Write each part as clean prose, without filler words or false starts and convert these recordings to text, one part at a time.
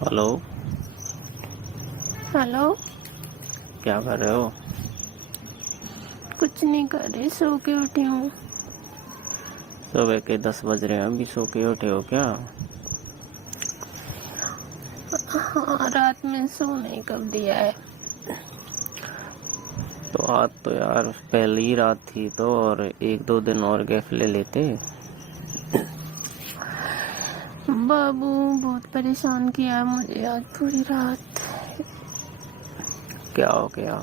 Hello, hello. کیا کر رہے ہو؟ کچھ نہیں کر رہی، سو کے اٹھی ہوں. صبح کے 10 بج رہے ہیں، ابھی سو کے اٹھے ہو کیا؟ ہاں، رات میں سونے کب دیا ہے. تو آج تو یار پہلی رات تھی تو اور 1-2 دن اور گیپ لے لیتے. بابو بہت پریشان کیا مجھے آج پوری رات. کیا ہو گیا؟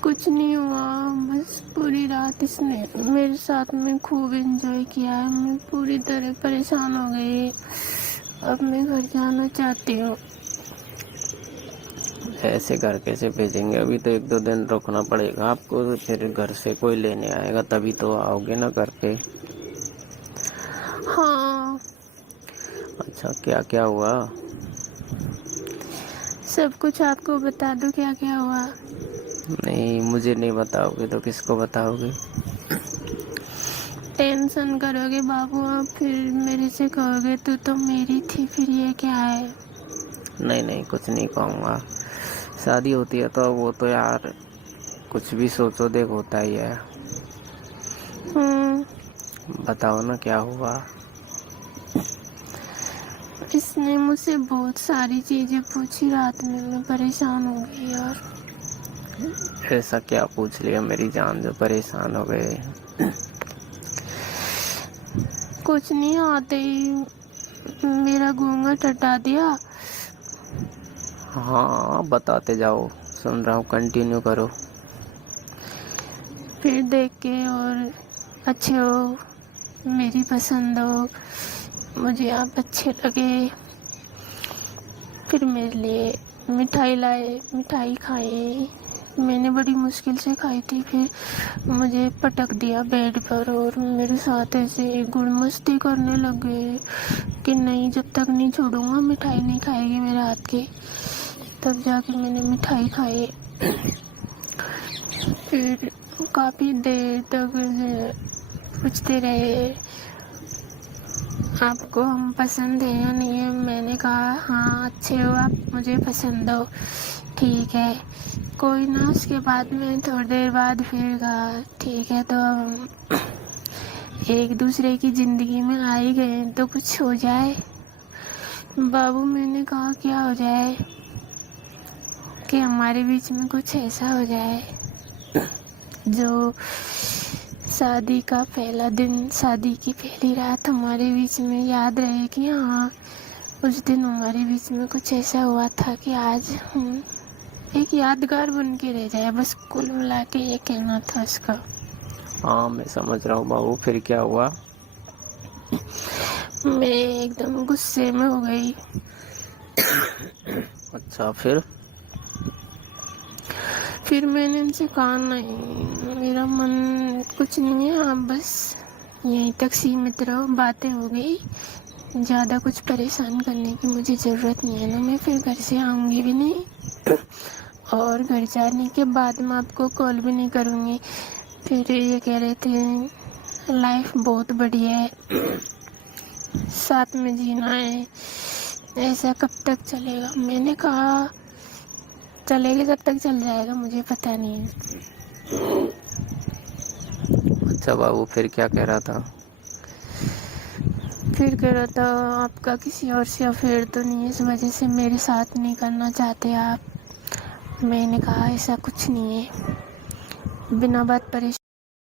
کچھ نہیں ہوا، بس پوری رات اس نے میرے ساتھ میں خوب انجوائے کیا ہے. میں پوری طرح پریشان ہو گئی. اب میں گھر جانا چاہتی ہوں. ایسے گھر کیسے بھیجیں گے؟ ابھی تو 1-2 دن رکنا پڑے گا آپ کو. پھر گھر سے کوئی لینے آئے گا تبھی تو آؤ گے نا گھر پہ. ہاں. اچھا، کیا کیا ہوا؟ سب کچھ آپ کو بتا دو کیا کیا ہوا. نہیں، مجھے نہیں بتاؤ گے تو کس کو بتاؤ گے؟ ٹینشن کرو گے بابو، آپ پھر میرے سے کہو گے تو میری تھی، پھر یہ کیا ہے. نہیں نہیں، کچھ نہیں کہوں گا. شادی ہوتی ہے تو وہ تو یار کچھ بھی سوچو دیکھ ہوتا ہی ہے. بتاؤ نا کیا ہوا. اس نے مجھ سے بہت ساری چیزیں پوچھی رات میں پریشان ہو گئی یار. ایسا کیا پوچھ لیا میری جان جو پریشان ہو گئے؟ کچھ نہیں، آتے ہی میرا گھونگھٹ ہٹا دیا. ہاں، بتاتے جاؤ، سن رہا ہوں، کنٹینیو کرو. پھر دیکھ کے اور اچھے ہو، میری پسند ہو، مجھے آپ اچھے لگے. پھر میرے لیے مٹھائی لائے، مٹھائی کھائی. میں نے بڑی مشکل سے کھائی تھی. پھر مجھے پٹک دیا بیڈ پر اور میرے ساتھ ایسے گل مستی کرنے لگے کہ نہیں، جب تک نہیں چھوڑوں گا مٹھائی نہیں کھائے گی میرے ہاتھ کی. تب جا کے میں نے مٹھائی کھائی. پھر کافی دیر تک پوچھتے رہے آپ کو ہم پسند ہیں یا نہیں ہے. میں نے کہا ہاں، اچھے ہو آپ، مجھے پسند ہو، ٹھیک ہے کوئی نا. اس کے بعد میں تھوڑی دیر بعد پھر کہا ٹھیک ہے تو ایک دوسرے کی زندگی میں آ ہی گئے تو کچھ ہو جائے. بابو، میں نے کہا کیا ہو جائے؟ کہ ہمارے بیچ میں کچھ ایسا ہو جائے جو شادی کا پہلا دن، شادی کی پہلی رات ہمارے بیچ میں یاد رہے کہ ہاں اس دن ہمارے بیچ میں کچھ ایسا ہوا تھا کہ آج ہم ایک یادگار بن کے رہ جائے. بس کل ملا کے یہ کہنا تھا اس کا. ہاں، میں سمجھ رہا ہوں بابو. پھر کیا ہوا؟ میں ایک دم غصے میں ہو گئی. اچھا، پھر؟ پھر میں نے ان سے کہا نہیں، میرا من کچھ نہیں ہے، آپ بس یہیں تک سیمت رہو. باتیں ہو گئی، زیادہ کچھ پریشان کرنے کی مجھے ضرورت نہیں ہے نا. میں پھر گھر سے آؤں گی بھی نہیں اور گھر جانے کے بعد میں آپ کو کال بھی نہیں کروں گی. پھر یہ کہہ رہے تھے لائف بہت بڑھیا ہے، ساتھ میں جینا ہے، ایسا کب تک چلے گا. میں نے کہا چلے گا جب تک چل جائے گا، مجھے پتہ نہیں ہے. اچھا بابو، پھر کیا کہہ رہا تھا؟ پھر کہہ رہا تھا آپ کا کسی اور سے افیئر تو نہیں ہے، اس وجہ سے میرے ساتھ نہیں کرنا چاہتے آپ. میں نے کہا ایسا کچھ نہیں ہے، بنا بات پریشان